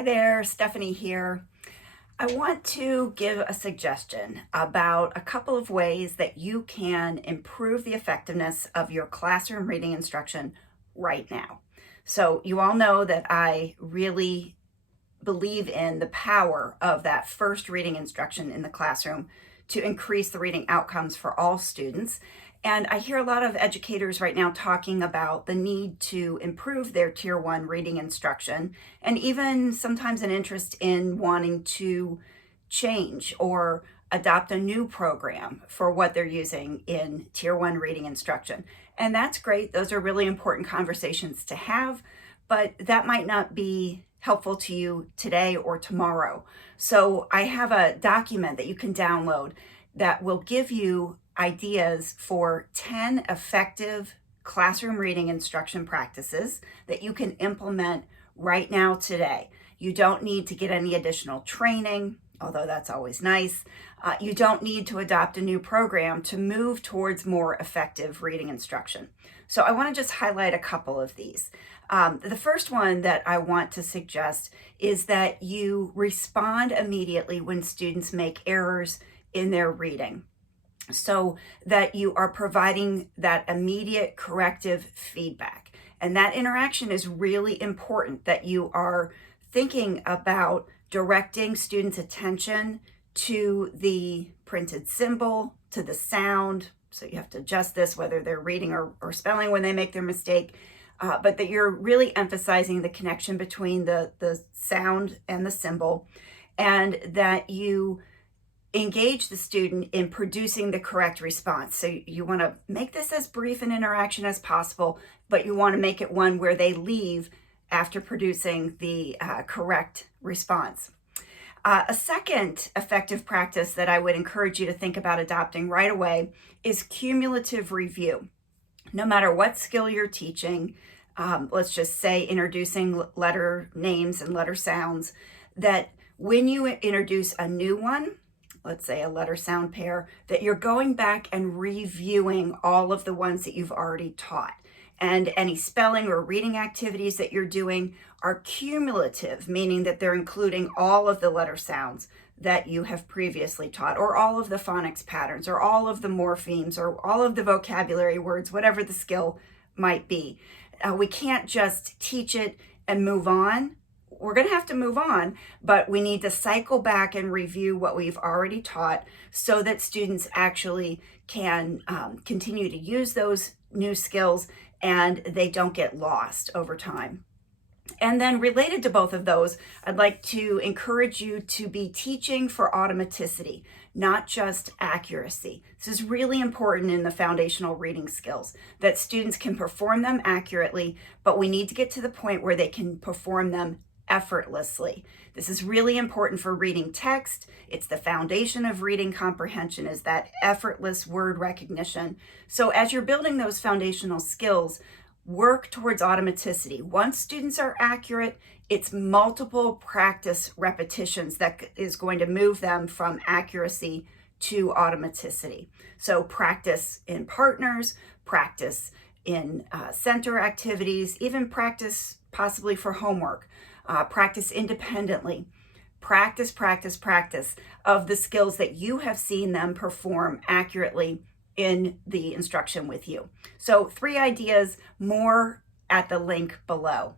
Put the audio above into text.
Hi there, Stephanie here. I want to give a suggestion about a couple of ways that you can improve the effectiveness of your classroom reading instruction right now. So you all know that I really believe in the power of that first reading instruction in the classroom to increase the reading outcomes for all students. And I hear a lot of educators right now talking about the need to improve their Tier 1 reading instruction, and even sometimes an interest in wanting to change or adopt a new program for what they're using in Tier 1 reading instruction. And that's great. Those are really important conversations to have, but that might not be helpful to you today or tomorrow. So I have a document that you can download that will give you ideas for 10 effective classroom reading instruction practices that you can implement right now today. You don't need to get any additional training, although that's always nice. You don't need to adopt a new program to move towards more effective reading instruction. So I want to just highlight a couple of these. The first one that I want to suggest is that you respond immediately when students make errors in their reading, so that you are providing that immediate corrective feedback. And that interaction is really important, that you are thinking about directing students' attention to the printed symbol, to the sound. So you have to adjust this, whether they're reading or spelling when they make their mistake, but that you're really emphasizing the connection between the sound and the symbol, and that you engage the student in producing the correct response. So you want to make this as brief an interaction as possible, but you want to make it one where they leave after producing the correct response. A second effective practice that I would encourage you to think about adopting right away is cumulative review. No matter what skill you're teaching, let's just say introducing letter names and letter sounds, that when you introduce a new one, let's say a letter sound pair, that you're going back and reviewing all of the ones that you've already taught. And any spelling or reading activities that you're doing are cumulative, meaning that they're including all of the letter sounds that you have previously taught, or all of the phonics patterns, or all of the morphemes, or all of the vocabulary words, whatever the skill might be. We can't just teach it and move on. We're going to have to move on, but we need to cycle back and review what we've already taught so that students actually can continue to use those new skills and they don't get lost over time. And then related to both of those, I'd like to encourage you to be teaching for automaticity, not just accuracy. This is really important in the foundational reading skills, that students can perform them accurately, but we need to get to the point where they can perform them effortlessly. This is really important for reading text. It's the foundation of reading comprehension, is that effortless word recognition. So as you're building those foundational skills, work towards automaticity. Once students are accurate, it's multiple practice repetitions that is going to move them from accuracy to automaticity. So practice in partners, practice in center activities, even practice possibly for homework. Practice independently. Practice of the skills that you have seen them perform accurately in the instruction with you. So 3 ideas, more at the link below.